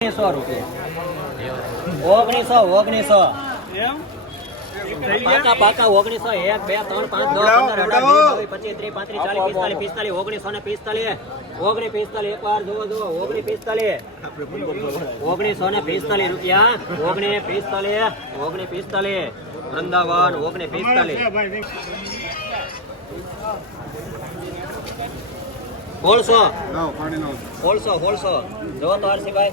ઓગણીસો રૂપિયા. ઓગણીસો ઓગણીસો. પાકા પાકા ઓગણીસો. એક બે ત્રણ પાંચ દસ પંદર અઢાર વીસ બાવીસ પચીસ ત્રીસ પાંત્રીસ ચાલીસ પિસ્તાલીસ પિસ્તાલીસ ઓગણીસો ને પિસ્તાલીસ. ઓગણીસ પિસ્તાલીસ એક વાર જુઓ જુઓ. ઓગણીસ પિસ્તાલીસ. ઓગણીસો ને પિસ્તાલીસ રૂપિયા. ઓગણીસ પિસ્તાલીસ ઓગણીસ પિસ્તાલીસ. વૃંદાવન ઓગણીસ પિસ્તાલીસ. સોળસો સોળસો સોળસો જુઓ તો હર્ષિભાઈ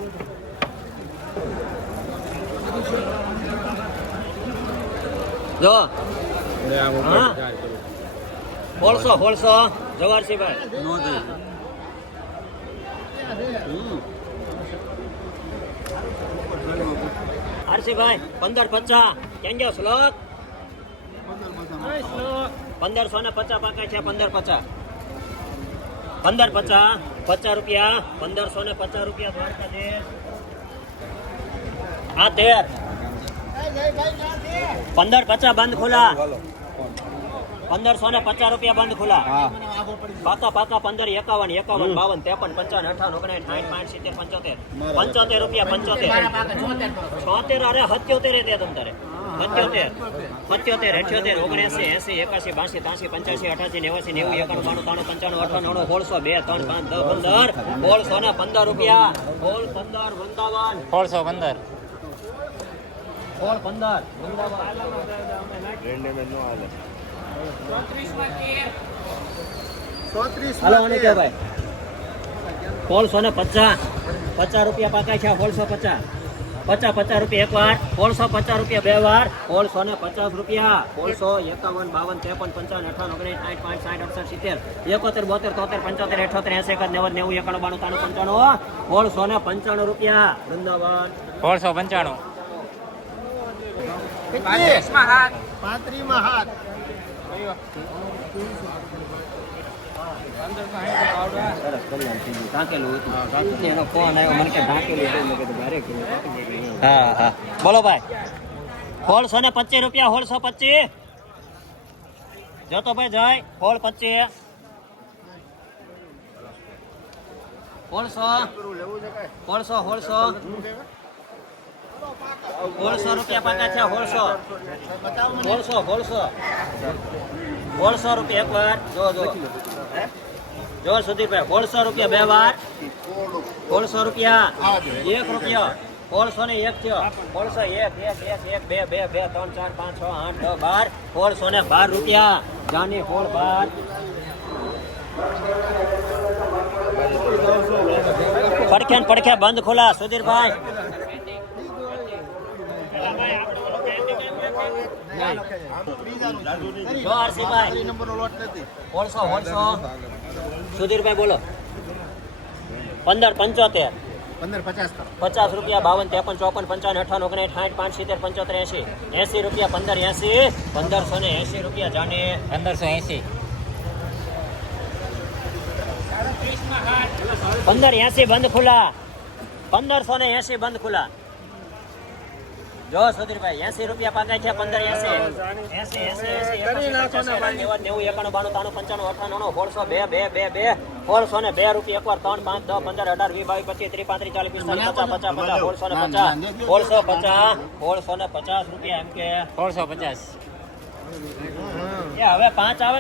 જો. હા સોળસો સોળસો જવારસિંહભાઈ હમ. હર્ષિભાઈ પંદર પચાસ કેમ ગયો શ્લોક? પંદરસો ને પચાસ પાકા છે પંદર પચાસ. પંદર પચાસ પચાસ રૂપિયા. પંદરસો ને પચાસ રૂપિયા દ્વારકાધીશ. આ તેર. પંદર પચાસ બંધ ખુલા પંદરસો ને પચાસ રૂપિયા બંધ ખુલા પાકા પાકા પંદર એકાવન એકાવન બાવન ત્રેપન પંચાવન અઠાવન ઓગણીસ સાઠ પાંચ સિત્તેર પંચોતેર પંચોતેર રૂપિયા પંચોતેર. છોતેર અરે સત્યોતેર તે તમ તારે. સત્યોતેર. સત્યોતેર. અઠ્યોતેર ઓગણસી એસી એકાસી બાસી ત્રાસી પંચ્યાસી અઠાસી નેવાસી નેવું એકાણું બાણું ત્રાણું પંચાણું અઠાણું સોળસો બે ત્રણ પાંચ દસ પંદર. સોળસો ને પંદર રૂપિયા. સોળ પંદર વૃંદાવન. સોળસો પંદર. સોળ પંદર હાલો સોળસો ને પચાસ. પચાસ રૂપિયા પાકા છે સોળસો પચાસ. પચાસ પચાસ રૂપિયા એક વાર. સોળસો, પચાસ રૂપિયા બે વાર. સોળસો ને પચાસ રૂપિયા. સોળસો, એકાવન, બાવન, ત્રેપન, પંચાવન, અઠાવન, ઓગણીસ, સાઠ, પાંચ, સાઠ, અડસઠ, સિત્તેર. એકોતેર, બોતેર, તોતેર, પંચોતેર, અઠોતેર એસી એકાદ નેવું નેવું એકાણું, બાણું તાણું પંચાણું. સોળસો ને પંચાણું રૂપિયા. વૃંદાવન. સોળસો પંચાણું. ભારે કીધું હા હા બોલો ભાઈ સોળસો ને પચીસ રૂપિયા સોળસો પચીસ જો તો ભાઈ જાય સોળ પચીસ સોળસો સોળસો સોળસો સોળસો રૂપિયા પાકા છે સોળસો સોળસો સોળસો સોળસો રૂપિયા એક વાર. જો જો. જો, સુધીરભાઈ સોળસો રૂપિયા બે વાર. સોળસો રૂપિયા એક રૂપિયા. સોળસો ને એક થયો. સોળસો એક એક એક એક, બે બે બે, ત્રણ, ચાર, પાંચ, છ, આઠ, દસ, બાર. સોળસો ને બાર રૂપિયા. જાની સોળ બાર. પડખે પડખે બંધ ખોલા, સુધીરભાઈ. જો હર્ષિભાઈ સોળસો સોળસો સુધીરભાઈ બોલો પંદર પંચોતેર પંદર પચાસ પચાસ રૂપિયા બાવન ત્રેપન ચોપન પંચાવન અઠાવન ઓગણીસ સાઠ પાંચ સિત્તેર પંચોતેર એસી એસી રૂપિયા પંદર એસી પંદરસો ને એસી રૂપિયા જાને પંદરસો એંસી પંદર એસી બંધ ખુલ્લા પંદરસો ને એસી બંધ ખુલ્લા જો સુધીરભાઈ એસી રૂપિયા પાકા છે પંદર એસી નેવું, એકાણું બાણું ત્રાણું પંચાણું અઠાણું સોળસો બે બે બે બે સોળસો ને બે રૂપિયા એકવાર ત્રણ પાંચ દસ પંદર અઢાર વીસ બાવીસ પચીસ ત્રીસ પાંત્રીસ ચાલીસ પિસ્તાલીસ પચાસ પચાસ પચાસ સોળસો ને પચાસ સોળસો પચાસ સોળસો ને પચાસ રૂપિયા એમ કે સોળસો પચાસ હવે પાંચ આવે.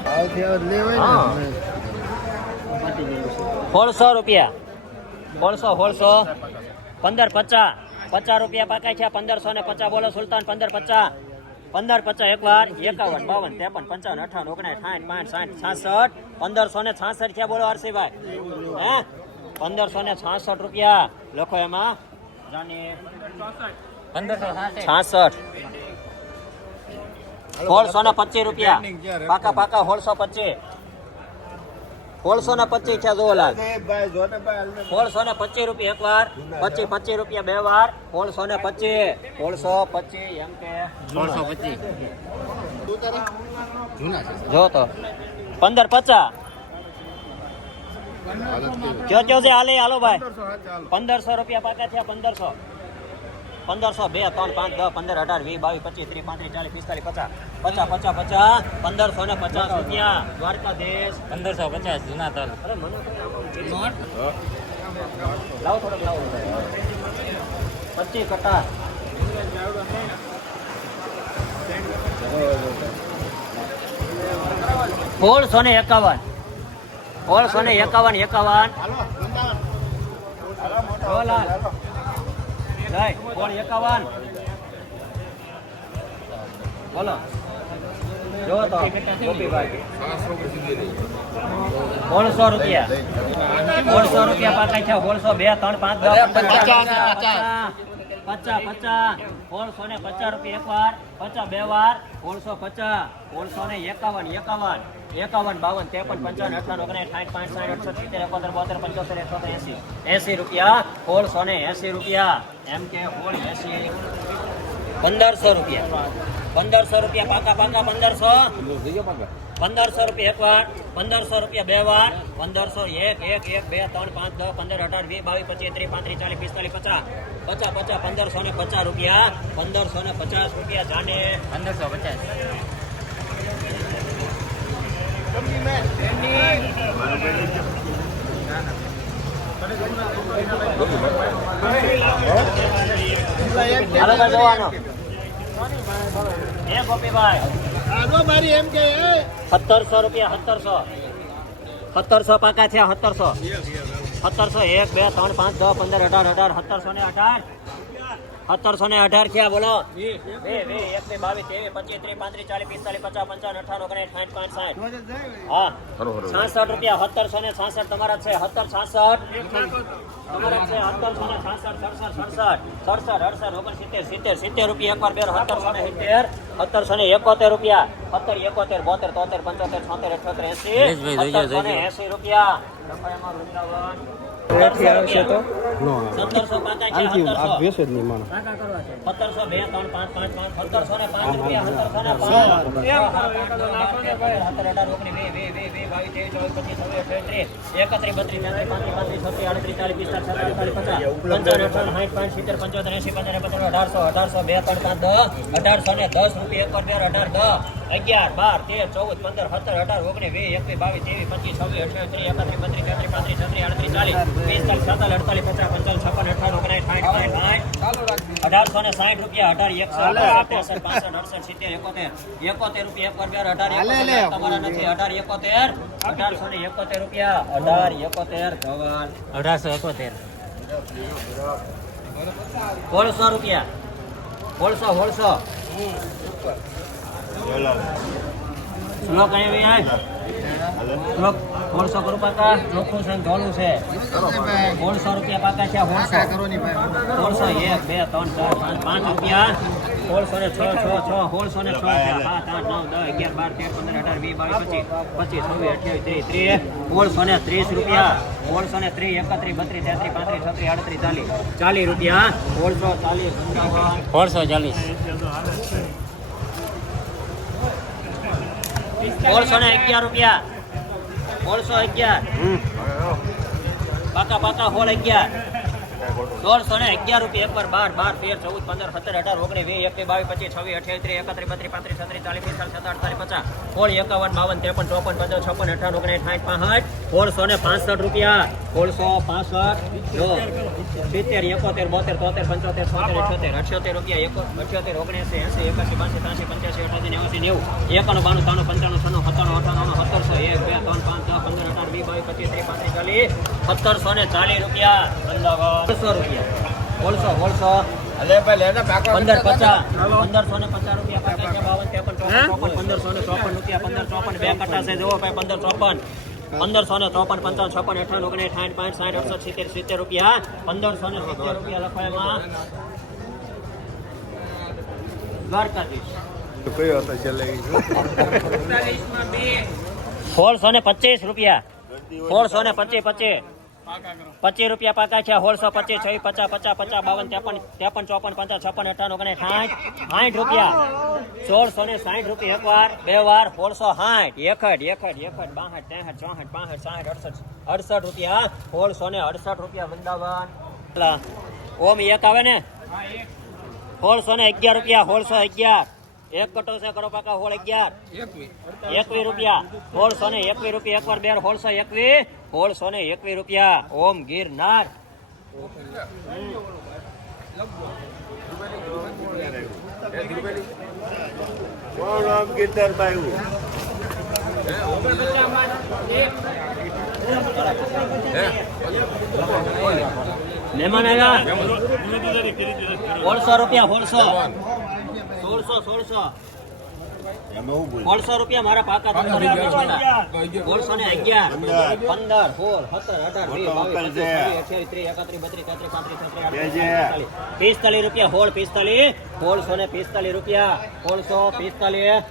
સોળસો રૂપિયા સોળસો સોળસો પંદર પચાસ પચાસ રૂપિયા પાકાય છે પંદરસો ને પચાસ. બોલો સુલતાન પંદર પચાસ. પંદર પચાસ એક વાર એકાવન બાવન ત્રેપન પંચાવન અઠાવન ઓગણીસ સાઠ પાંચ સાઠ છાસઠ. પંદરસો ને છાસઠ છે બોલો હર્ષિભાઈ હે? પંદરસો ને છાસઠ રૂપિયા. લખો એમાં. છાસઠ. સોળસો ને પચીસ રૂપિયા. પાકા પાકા સોળસો પચીસ. સોળસો ને પચીસ છે જોલાલ સોળસો ને પચીસ રૂપિયા એક વાર પચીસ પચીસ રૂપિયા બે વાર સોળસો ને પચીસ સોળસો પચીસ એમ કે. સોળસો પચીસ. જો તો. પંદર પચાસ. કયો કયો છે? હાલે હાલો ભાઈ. પંદરસો રૂપિયા પાકા થયા પંદરસો. પંદરસો બે ત્રણ પાંચ દસ પંદર અઢાર વીસ બાવીસ પચીસ ત્રીસ પાંત્રીસ ચાલીસ પિસ્તાલીસ પચાસ પચાસ પચાસ પચાસ પંદરસો ને પચાસ રૂપિયા. દ્વારકાધીશ. પંદરસો પચાસ જૂના તલ. લાવો થોડોક લાવો. પચીસ કટા. સોળસો ને એકાવન. સોળસો ને એકાવન એકાવન. એકાવન? બોલો. જો તો સોળસો રૂપિયા. સોળસો રૂપિયા પાકા છે સોળસો બે ત્રણ પાંચ પચાસ પચાસ પચાસ. સોળસો ને પચાસ રૂપિયા એક વાર પચાસ બે વાર. સોળસો પચાસ. સોળસો ને એકાવન એકાવન. એકાવન, બાવન, ત્રેપન, પંચાવન, અઠાવન ઓગણીસ સાઠ, પાંચ સાઠ અઠસો સિત્તેર, એકોતેર, બોતેર, પંચોતેર, એકોતેર, એસી. એસી રૂપિયા, સોળસો ને એસી રૂપિયા. એમ કે સોળ એસી પંદરસો રૂપિયા. પંદરસો રૂપિયા પાકા પાકા, પંદરસો. પંદરસો રૂપિયા એક વાર, પંદરસો રૂપિયા બે વાર, પંદરસો એક એક એક, બે, ત્રણ, પાંચ, દસ, પંદર, અઢાર, વીસ, બાવીસ, પચીસ, ત્રીસ, પાંત્રીસ, ચાલીસ, પિસ્તાલીસ, પચાસ. પચાસ પચાસ, પંદરસો ને પચાસ રૂપિયા. પંદરસો ને પચાસ રૂપિયા જાને. પંદરસો પચાસ હાલો તો જોવાનો એ ગોપીભાઈ સત્તરસો રૂપિયા, સત્તરસો. સત્તરસો પાકા સત્તરસો. સત્તરસો એક, બે, ત્રણ, પાંચ, દસ, પંદર, અઢાર અઢાર, સત્તરસો ને અઢાર. સત્તરસો ને અઢાર થયા બોલો. બે બે એક બે બાવીસ ત્રેવીસ પચીસ ત્રીસ પાંત્રીસ ચાલીસ પિસ્તાલીસ પચાસ પંચાવન અઠાવન ઓગણીસ સાઠ પાંચ સાઠ હા. છાસઠ રૂપિયા સત્તરસો ને છાસઠ તમારા છે સત્તર છાસઠ. તમારા છે સત્તરસો ને છાસઠ સડસઠ સડસઠ. સડસઠ અડસઠ ઓગણસિત્તેર સિત્તેર સિત્તેર રૂપિયા એકવાર બેર સત્તરસો ને સિત્તેર. સત્તરસો ને એકોતેર રૂપિયા. સત્તર એકોતેર બોતેર તોતેર પંચોતેર છોતેર અઠોતેર એસી. સત્તરસો ને એસી રૂપિયા. રફાયામાં વૃંદાવન. એથી તો? સત્તરસો પાકા છે આનથી આ સત્તરસો. ભેંસ જ નહીં માનો ને અઢારસો ને દસ રૂપિયા એક અઢાર દસ. અગિયાર બાર તેર ચૌદ પંદર સત્તર અઢાર ઓગણીસ વીસ એકવીસ બાવીસ ત્રેવીસ પચીસ છવ્વીસ અઠ્યાવીસ ત્રીસ એકત્રીસ બત્રીસ તેત્રીસ પાંત્રીસ છત્રીસ આડત્રીસ ચાલીસ પિસ્તાલીસ સત્તાલીસ અડતાલીસ પચાસ પંચાવન છપ્પન અઠાવન ઓગણીસ સાઠ સાઠ અઢારસો ને સાઠ રૂપિયા અઢાર એકસો ત્રેસઠ પાસઠ અડસઠ સિત્તેર એકોતેર એકોતેર રૂપિયા એક બે અઢાર તમારા નથી અઢાર એકોતેર અઢારસો ને એકોતેર રૂપિયા અઢાર એકોતેર ધવાલ અઢારસો એકોતેર. સોળસો રૂપિયા. સોળસો સોળસો શ્લોક અહીંયા. શ્લોક સોળસો કરું પાકા. ચોખ્ખું છે ને ધોળું છે. સોળસો રૂપિયા પાકા છે સોળસો એક બે ત્રણ ચાર પાંચ પાંચ રૂપિયા. સોળસો ને છ છ છ સોળસો ને છ. સાત આઠ નવ દસ અગિયાર બાર તેર પંદર અઢાર વીસ બાવીસ પચીસ પચીસ છવ્વીસ અઠ્યાવીસ ત્રીસ ત્રીસ સોળસો ને ત્રીસ રૂપિયા. સોળસો ને ત્રીસ એકત્રીસ બત્રીસ તેત્રીસ પાંત્રીસ છત્રીસ આડત્રીસ ચાલીસ. ચાલીસ રૂપિયા. સોળસો ચાલીસ સોળસો ચાલીસ. સોળસો ને અગિયાર રૂપિયા. સોળસો અગિયાર. પાકા પાકા હોળ અગિયાર. સોળસો ને અગિયાર રૂપિયા એકવાર બાર બાર, તેર, ચૌદ, પંદર, સત્તર, અઢાર, ઓગણીસ, વીસ એકવીસ બાવીસ, પચીસ, છવ્વીસ, અઠ્યાવીસ, ત્રીસ, એકત્રીસ, બત્રીસ, પાંત્રીસ, છત્રીસ, ચાલીસ પિસ્તાલીસ સત્તર અડતાલીસ, પચાસ, સોળ, એકાવન, બાવન, ત્રેપન, ચોપન, પંદર, છપ્પન, અઠાવન, ઓગણીસ, સાઠ, પાંસઠ, સોળસો ને પાંસઠ રૂપિયા. સોળસો પાંસઠ. સિત્તેર, એકોતેર, બોતેર, તોતેર, પંચોતેર, છોતેર, અઠ્યોતેર અઠ્યોતેર રૂપિયા, એક, અઠ્યોતેર, ઓગણસી, એસી, એકાસી, બાસી, ત્રાસી, પંચ્યાસી અઠાસી નેવાસી નેવું, એકાણું, બાણું, ત્રાણું, પંચાણું, છન્નું, સત્તાણું અઠાણું સત્તરસો, એક, બે, ત્રણ, પાંચ દસ પંદર, અઢાર, વીસ, બાવીસ, પચીસ, ત્રીસ, પાંત્રીસ, ચાલીસ, સત્તરસો ને ચાલીસ રૂપિયા. સોળસો રૂપિયા. સોળસો સોળસો પંદર પચાસ. પંદરસો ને પચાસ રૂપિયા પાકા બાવન ત્રેપન ચોપન ચોપન. પંદરસો ને ચોપન રૂપિયા પંદર ચોપન બે કટ્ટા છે. જુઓ ભાઈ પંદર ચોપન. પંદરસો ને ચોપન પંચાવન છપ્પન અઠાણું ઓગણીસ સાઠ પાંચ સાઠ અડસઠ સિત્તેર સિત્તેર રૂપિયા. પંદરસો ને સિત્તેર રૂપિયા દ્વારકાધીશ છેલ્લે? સોળસો ને પચીસ રૂપિયા. સોળસો ને પચીસ પચીસ. પચીસ રૂપિયા પાકા છે સોળસો પચીસ છવ્વીસ પચાસ પચાસ પચાસ બાવન ત્રેપન ત્રેપન ચોપન પચાસ છપ્પન અઠાણું અને સાઠ સાઠ રૂપિયા. સોળસો ને સાઠ રૂપિયા એકવાર બે વાર સોળસો સાઠ એકઠ એકઠ એકઠ બાસઠ ત્રેસઠ ચોસઠ પાસઠ સાઠ અડસઠ અડસઠ રૂપિયા. સોળસો ને અડસઠ રૂપિયા વૃંદાવન. ઓમ એક આવે ને? સોળસો ને અગિયાર રૂપિયા સોળસો અગિયાર. એક કટો છે કરો પાકા હોળ અગિયાર. એકવી. રૂપિયા. હોળસો ને એકવી રૂપિયા. એકવાર બેર હોળસો એકવી. હોળસો ને એકવી રૂપિયા. ઓમ ગિરનાર. મહેમાન આવ્યા. હોળસો રૂપિયા સોળસો સોળસો સોળસો. એમાં સોળસો રૂપિયા મારા પાકા સોળસો ને અગિયાર. પંદર સોળ સત્તર અઢાર વીસ બાવીસ અઠ્યાવીસ ત્રીસ એકત્રીસ બત્રીસ તેત્રીસ પાંત્રીસ છત્રીસ પિસ્તાલીસ. રૂપિયા સોળ પિસ્તાલીસ. સોળસો ને પિસ્તાલીસ રૂપિયા. સોળસો પિસ્તાલીસ.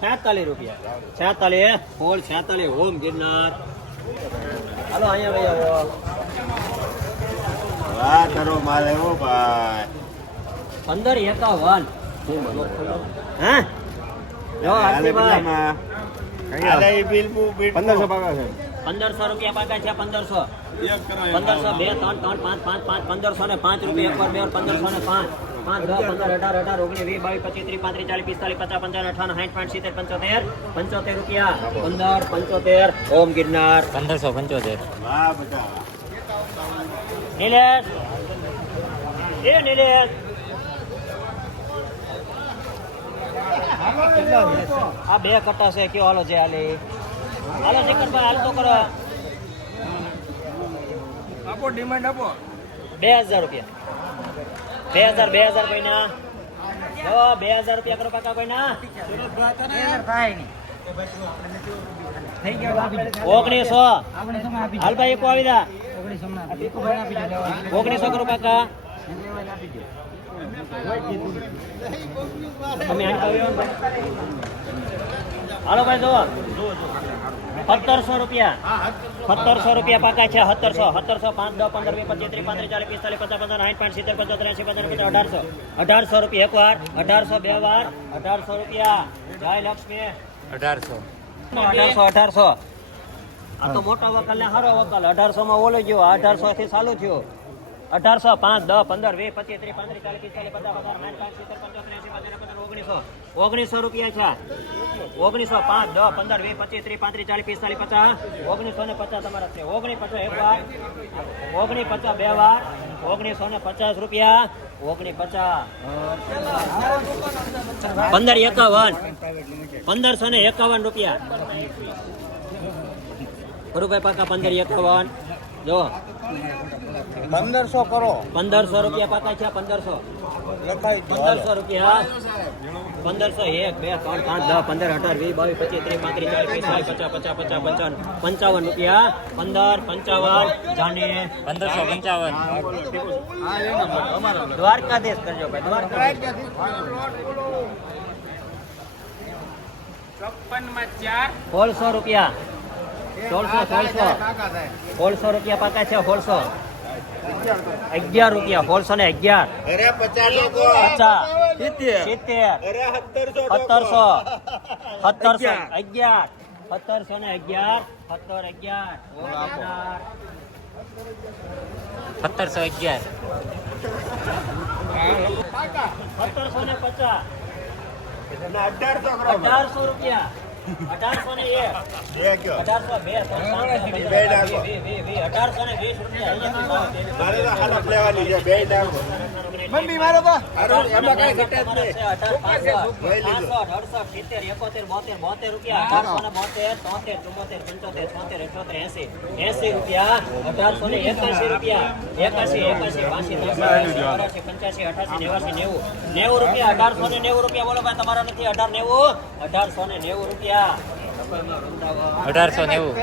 છેતાલીસ રૂપિયા. છેતાલીસ. સોળ છેતાલીસ. હોમ ગિરનાર. હાલો અહીંયા ભાઈ આવો. વાહ કરો મારે હો ભાઈ. પંદર એકાવન. હા? જો પંદરસો પાકા છે. પંદરસો રૂપિયા પાકા છે પંદરસો. પંદરસો બે ત્રણ ત્રણ પાંચ પાંચ પાંચ પંદરસો ને પાંચ રૂપિયા એક વાર બે પંદરસો ને પાંચ. પાંચ દસ પંદર અઢાર અઢાર ઓગણીસ વીસ બાવીસ પચીસ ત્રીસ પાંત્રીસ ચાલીસ પિસ્તાલીસ પચાસ પંચાવન અઠાવન સાઠ પાંચ સિત્તેર પંચોતેર. પંચોતેર રૂપિયા. પંદર પંચોતેર. ઓમ ગિરનાર. પંદરસો પંચોતેર. નિલેશ. એ નિલેશ. આ બે કટ્ટા છે કયો હાલો છે હાલે હાલો શંકરભાઈ હાલ તો કરો. આપો ડિમાન્ડ આપો. બે હજાર રૂપિયા. બે હજાર બે હજાર કોઈના જો બે હજાર રૂપિયા કરો કાકા કોઈના ઓગણીસો. હાલ ભાઈ એક આવી દા ઓગણીસો કરો કાકા હાલો ભાઈ જુઓ. સત્તરસો રૂપિયા. સત્તરસો રૂપિયા પાકા છે સત્તરસો. સત્તરસો પાંચ દસ પંદર વીસ પચીસ ત્રીસ પાંત્રીસ ચાલીસ પિસ્તાલીસ પચાસ પંદર સાઠ પાંચ સિત્તેર પંચોતેર એસી પંદર પચાસ અઢારસો. અઢારસો રૂપિયા એક વાર અઢારસો બે વાર અઢારસો રૂપિયા. જય લક્ષ્મી. અઢારસો. અઢારસો અઢારસો. આ તો મોટો વકલ ને સારો વકલ. અઢારસો માં ઓલો ગયો અઢારસો થી ચાલુ થયું. અઢારસો પાંચ, દસ, પંદર, વીસ, પચીસ, ત્રીસ, પાંત્રીસ, ચાલીસ પચાસ પચાસ ઓગણીસો. ઓગણીસો રૂપિયા છે. ઓગણીસો પાંચ, દસ, પંદર, વીસ, પચીસ, ત્રીસ, પાંત્રીસ, ચાલીસ, પિસ્તાલીસ, પચાસ. ઓગણીસો ને પચાસ તમારા છે. ઓગણીસ પચાસ એક વાર. ઓગણીસ પચાસ બે વાર. ઓગણીસો ને પચાસ રૂપિયા. ઓગણીસ પચાસ. પંદર એકાવન. પંદરસો ને એકાવન રૂપિયા. ખરુભાઈ પાકા પંદર એકાવન. જો. પંદરસો કરો. પંદરસો રૂપિયા પાકા છે પંદરસો. પંદરસો રૂપિયા. પંદરસો એક બે ત્રણ પાંચ દસ પંદર અઢાર વીસ બાવીસ પચીસ ત્રીસ પાંત્રીસ ચાલીસ પિસ્તાલીસ પચાસ પચાસ પચાસ પંચાવન પંચાવન રૂપિયા. પંદર પંચાવન જાને. પંદરસો પંચાવન. દ્વારકાધીશ કરજો ભાઈ દ્વારકાધીશ. છપ્પનમાં ચાર. સોળસો રૂપિયા. સોળસો સોળસો. સોળસો રૂપિયા પાકા છે સોળસો. અગિયાર રૂપિયા સોળસો ને અગિયાર. અરે પચાસ લોકો. પચાસ. સિત્તેર. અરે સત્તરસો સત્તરસો. સત્તરસો. અગિયાર. સત્તરસો ને અગિયાર. સત્તર અગિયાર. અગિયાર. સત્તરસો અગિયાર. સત્તરસો ને પચાસ. અઢારસો કરો અઢારસો રૂપિયા. અઢારસો ને એક. બે અઢારસો બે. ત્રણ, ચાર, પાંચ, છ, બે સાત, ડાકો. આઠ, વીસ, વીસ, વીસ, અઢારસો ને વીસ રૂપિયા અહીંયા પંચોતેર તો હાલત લેવાની છે રૂપિયા અઢારસો ને મારો રૂપિયા. એકાસી એકાસી કઈ ઘટે પંચ્યાસી નહીં લઈ નેવું. નેવું રૂપિયા અઢારસો ને નેવું રૂપિયા બોલો ભાઈ તમારા નથી અઢાર નેવું? અઢારસો ને નેવું રૂપિયા. અઢારસો નેવું.